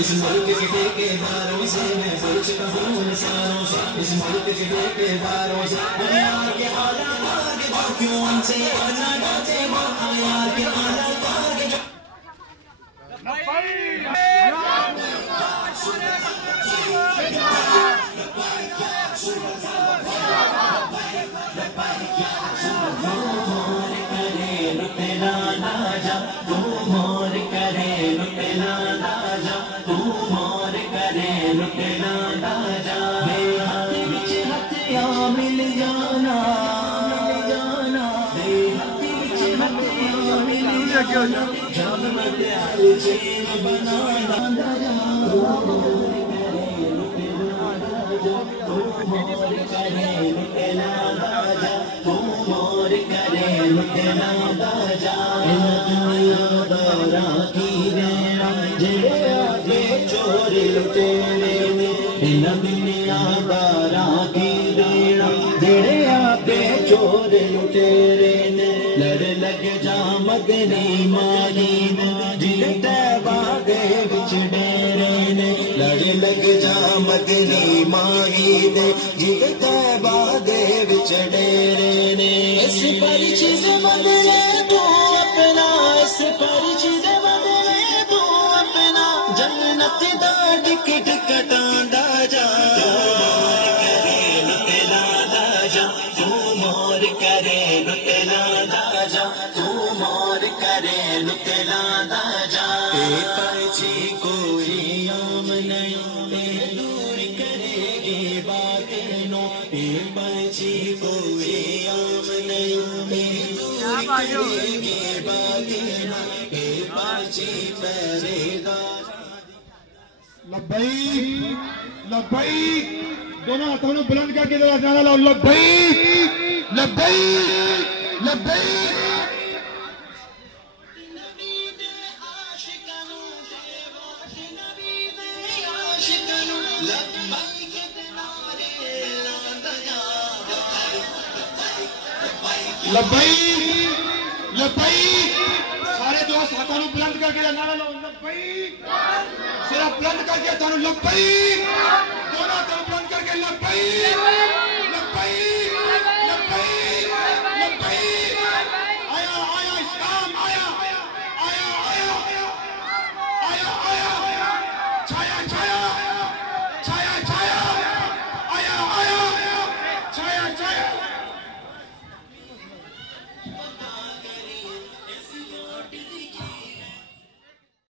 इस मुल्क के ठेकेदारों से मैं पूछता हूँ निशानों से, इस मुल्क के ठेकेदारों से दुनिया के आला तागे जो क्यों हमसे आना चाहते हो, दुनिया के आला तागे जो चोर लुटेरे ने लड़ लगे जा मदनी माही ने जिलते बागे बिच डेरे ने लड़ लगे जा मदनी माही ने जिलते बागे बिच डेरे ने इस पर चीज बदले तू अपना, इस पर चीज बदले तू अपना, जन्नत दा टिकट कटांदा जा, लब्बैक लब्बैक, दोनों हाथों में बुलंद करके जरा नारा लाओ, लब्बैक लब्बैक लब्बैक। लब्बैक लब्बैक, सारे दोस्त हाथों में बुलंद करके नारा लाओ, लब्बैक, सिर्फ बुलंद करके थानू लब्बैक, दोनों हाथों बुलंद करके लब्बैक।